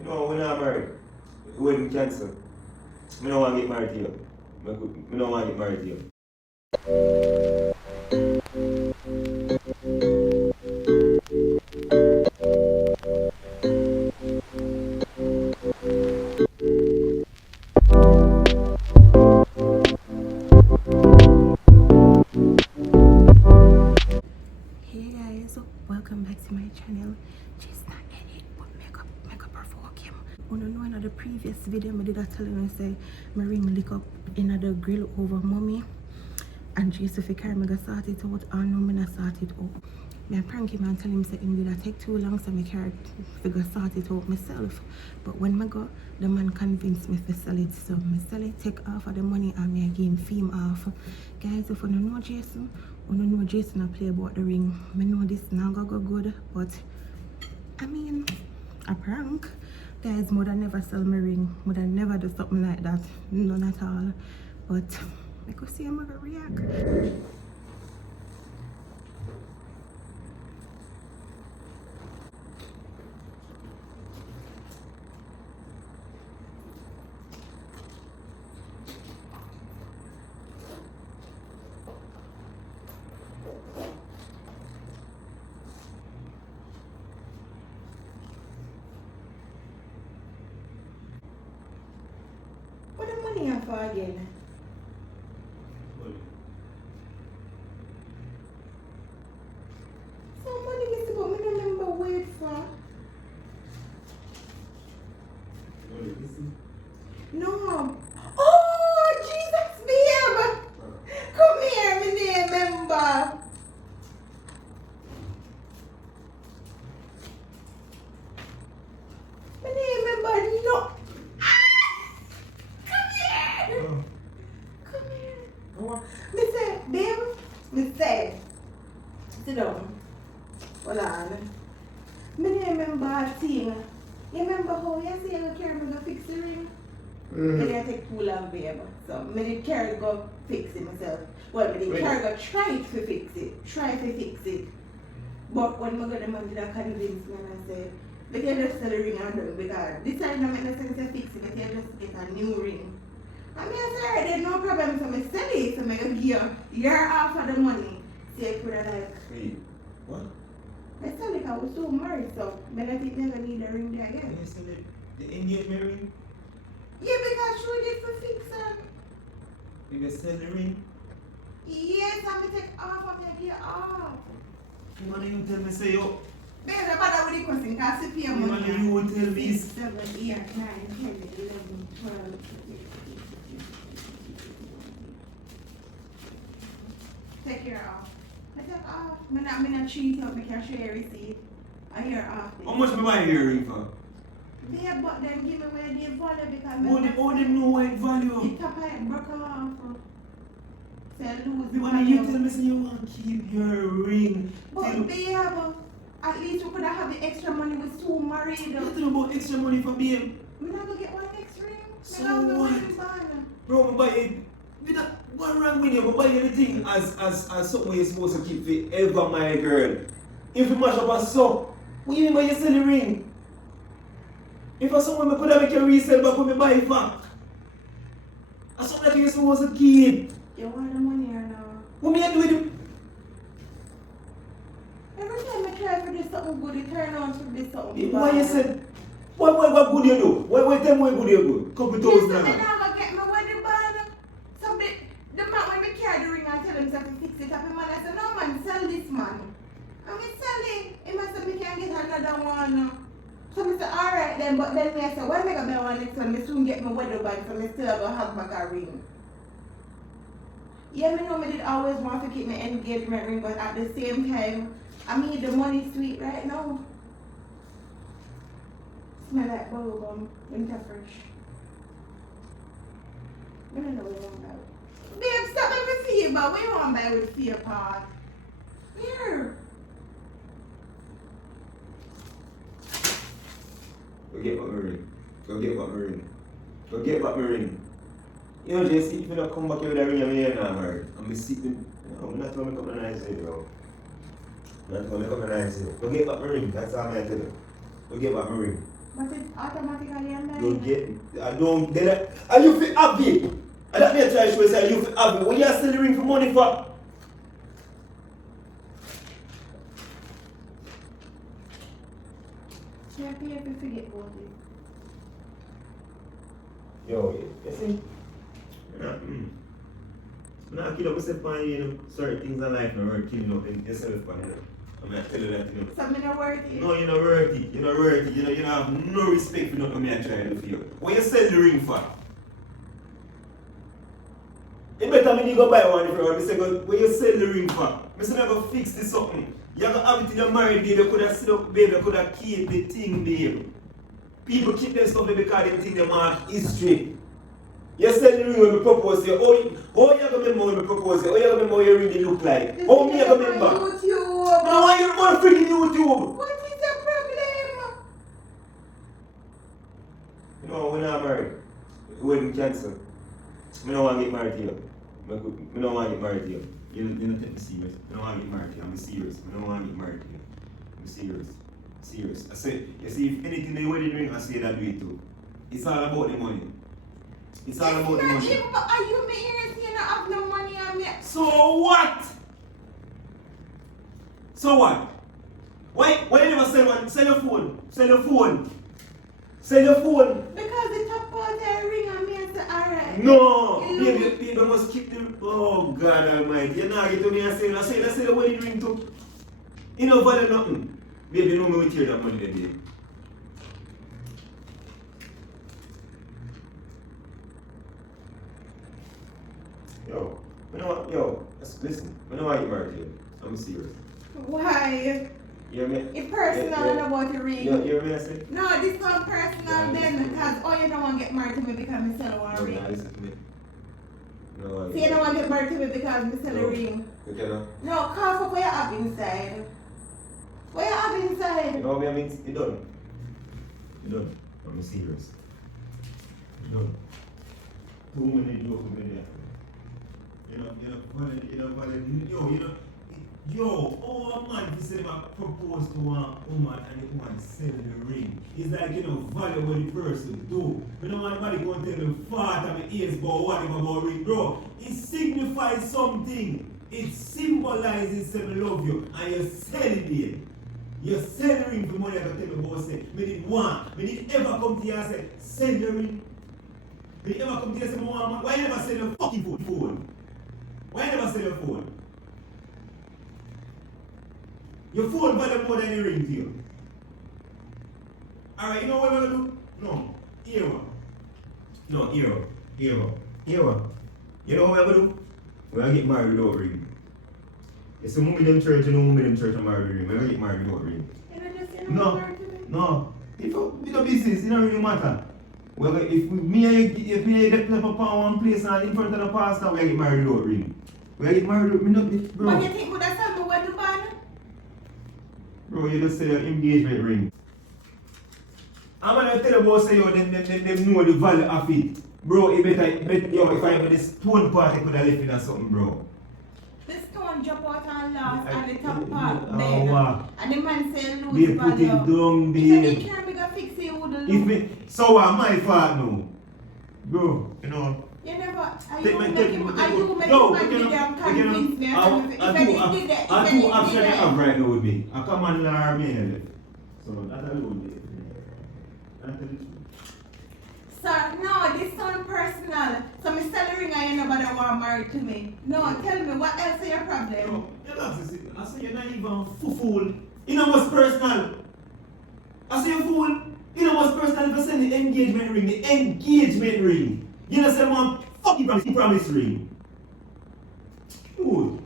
You know, when I'm married, wedding cancel. I don't want to get married to you. I don't want to get married to you. Hey guys, welcome back to my channel. Just not edit but make up provoke him. You know in the previous video I did a tell you say my ring lick up in the grill over mommy and she used to carry me go sort it out and no me not sort it out. Me prank him and tell him say him did I take too long so me carry figure sort it out myself. But when I go, the man convinced me to sell it. So me sell it, take half of the money and me again fee him off. Guys, if you don't know Jason, you don't know Jason I play about the ring. Me know this now go good, but I mean a prank. Guys, mother never sell me ring. Mother never do something like that. None at all. But I could see him react. What the money are for again? So money is about me don't remember where it's for. No. Oh Jesus babe! Come here, me name remember. Me name remember no. Come here. Me say, babe, me say, sit down. Hold on. Me remember a thing. You remember how you say you carry me go fix the ring? It didn't take too long, babe. So me did carry go fix it myself. Well, me did carry go try to fix it. Try to fix it. But when I got the man did I convince me and I said, but you just sell the ring and done because this time don't make no sense to fix it, but you just get a new ring. I mean, I said, there's no problem, so I sell it, so I give you your half of the money. So you could have like... Wait, what? I sell it, I was so married, so I didn't never need a ring there again. You sell it? The engagement ring? Yeah, because she did for fix it. You sell the ring? Yes, I'm going to take half of it, get off. You want to tell me say yo? Babe, I bother with the question, because I pay your money. You want to tell me? 6, 7, 8, 9, 10, 11, 12, 13. Take your off. I take off. I'm not cheat up, I can show you receipt. I hear off. How much me buy your ring for? Yeah, but then give me where they value because How them know what value? the top of it broke off. So I lose When you tell me say you want to keep your ring. But babe, at least we could have the extra money with two married. You talking about extra money for babe? I'm not gonna get one next ring. So what? Bro, I buy it. What wrong with you? I buy everything as something you're supposed to keep forever, my girl. If you mash up a sock, what you mean by you sell the ring? If I someone I could have make you resell back when I buy it back. That's something that you're supposed to keep. You want the money or no? What me I do with it? Every time I try for this something good, it turn on to this something bad. Why you said? What good you do? What tell me what good you do? Couple thousand Yes, so dollars. then I will get my wedding band. So the man when me carry the ring and tell him to fix it up, the man I said, no man, sell this man. And we sell it. He must say, me can get another one. So I said, alright then, but then me I said, why am I going to buy one next one? I soon get my wedding band, so I still have to have back a ring. Yeah, me know me did always want to keep my engagement ring, but at the same time, I mean the money sweet right now. Smell like bubblegum, winter fresh. I don't know what you want to buy. Babe, stop with me fear, but what you want to buy with fear part? Here. Go get what me ring. Go get what me ring. Go get what me ring. You know, JC, if you don't come back here with a ring, I'm here now, married. I'm sitting. No, I'm not going to come and nice here, bro. I'm not going to come and nice here. Go get what me ring. That's all I'm going to tell you. Go get what me ring. But it's automatically online. Don't get it. I don't get it. Are you fi happy? And that me try to show you say you fi happy. When you are selling ring for money for? Should I pay if you forget about it? Yo, you see? I'm not kill up myself on you know, certain things in life, no worth killing up yourself on you. I'm going to tell you that, you know. So I'm not worth it? No, you're not worth it. You're not worth it. You have no respect for nothing I try to do for you. What you sell the ring for? It better me you go buy one if you want. I say, what you sell the ring for? I say, I go fix this something. You have to have it in your married baby. You could have sit up, baby. You could have keep the thing, baby. People keep their stuff because they think they mark history. You sell the ring when we propose to you. Oh, you have to remember when we propose to you. Oh, you have to remember what your ring look like. Oh, me have to remember. YouTube. No, why you want to freaking YouTube? What is the problem? You know, when I'm married, wedding cancel. I don't want to get married to you. I don't want to get married to you. You don't take me serious. I don't want to get married to you. I'm serious. I don't want to get married to you. I'm serious. Serious. I say, you see, if anything the wedding ring, I say that do it too. It's all about the money. It's all about the money. Are you me here saying I have no money on me? So what? So what? Why you never sell one? Sell your phone. Sell your phone. Sell your phone. Because the top part of the ring on me and say, alright. No! Baby must keep the. Oh God Almighty. You're not getting to me and say, let's say the wedding ring too. You know value nothing. Baby, you know me with tear that money then, baby. Yo, you know what? Yo, listen. I know why you married you. I'm serious. Why? You hear me? It's personal about the ring. You hear me? I say? No, this one personal then because you don't want to get married to me because I sell one ring. No, listen to me. No, So you don't want to get married to me because I sell a ring. You cannot. No, cough up what you have inside. What you have inside? You know what I mean? You done. You done. I'm serious. You done. Too many jokes with me there. Oh man, if you say I propose to a woman and the woman sell the ring, it's like value what the person do. You don't want anybody going to tell me fart and my ears about whatever about ring, bro. It signifies something. It symbolizes say I love you and you sell it there. You sell the ring for money I can tell me about say, me did want, me did ever come to you and say, sell the ring. Me did ever come to you and say, why you never sell your fucking phone? Why you never sell your phone? Your phone value more than the ring to you. Alright, you know what we're gonna do? No. Here one. No, here one. Here one. You know what we're gonna do? We're gonna get married without ring. It's a mummy them church, you know mummy them church and married with ring. We're gonna get married without ring. No. If you do business, it don't really matter. Well, if me and you get left upon one place and in front of the pastor, we're gonna get married without ring. We're gonna get married without ring, bro. But you think would that tell me what to buy? Bro, you just say your engagement ring. I'm gonna tell you about say them know the value of it. Bro, you better if I have this stone part, I could have left it or something, bro. The stone drop out and last and the top part Oh, dead. wow. And the man say lose They put it value. down If there. you can't make a fix it, you wouldn't If lose. me, so my fault now. Bro, you know. You never, are Take you my- making take- him take- man Yo, with them convince me? If I I did that, if I did two options I that. have right now with me. I come and learn me. So that alone. That's the truth. So, no, this sound personal. So, me sell the ring and you nobody want married to me. No, tell me, what else is your problem? No, you know, I say you're not even fool. You know what's personal? I say you're fool. You know what's personal if I send the engagement ring, the engagement ring. You know say one fucking promise ring. Dude.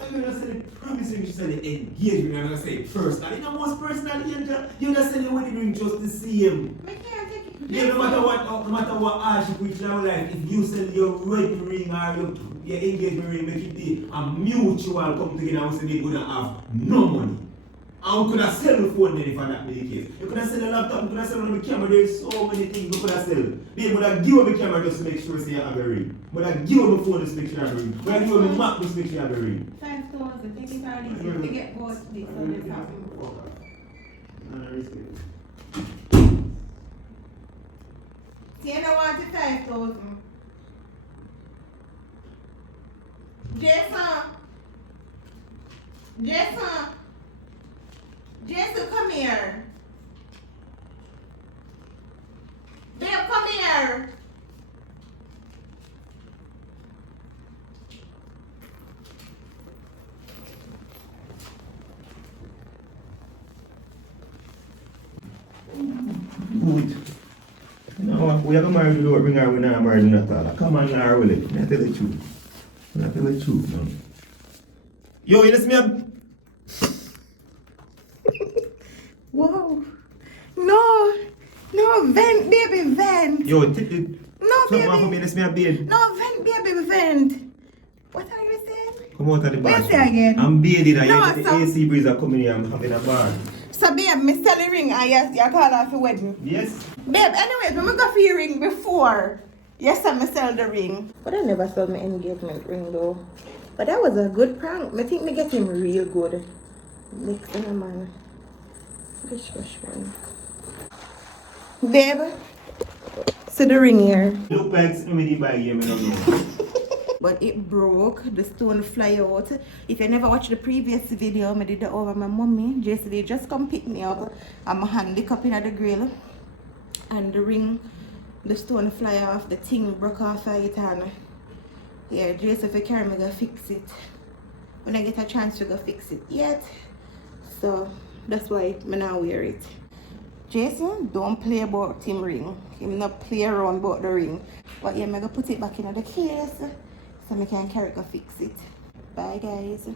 I'm gonna say the promise ring, you say the engagement, I'm gonna say personal. You know what's personal, Angel? You just send the wedding ring just to see him. I can't take it. Yeah, no matter what hardship which now life, if you sell your wedding ring or your engagement ring, make it be a mutual come together and say they gonna have no money. And we could have sell the phone then if that be the case. You could have sell a laptop, you could have sell the camera, there's so many things you could have sell. They would have given the camera just to make sure say you have a ring. Would have given the phone just to make sure you have a ring. Would have given the map just to make sure you have a ring. 5,000, take it out easy to get both this. So this happened before. 5,000. Jason. Jason, come here. Babe, come here. Good. No, we are going to marry the ring her, we're not married at all. Come on, now, really. I tell the truth. I tell the truth, man. Yo, you listen me up? Whoa. No, vent, baby, vent. Yo, take the... No, something off baby. of me, listen me up, babe. No, vent, baby, vent. What are you saying? Come out of the bar. Where's it again? I'm bathing and No, the so- AC breeze are coming here, I'm having a bar. So, babe, me sell the ring and you call her for wedding. Yes? Babe, anyways, when we go for your ring before, yes, I sell the ring. But I never sold my engagement ring though. But that was a good prank. I think me get him real good. Next thing, man. Gosh, man. Babe, see the ring here. Look like somebody buy you, I don't know. But it broke, the stone fly out. If you never watched the previous video, I did that over my mommy. Yesterday just come pick me up and my hand lick up in the grill. And the ring, the stone fly off, the thing broke off of it and yeah, Jason, if you carry me, go fix it. When I get a chance to go fix it yet. So that's why I now wear it. Jason, don't play about him ring. Him not play around about the ring. But yeah, I'm gonna put it back in the case so I can carry it, go fix it. Bye guys.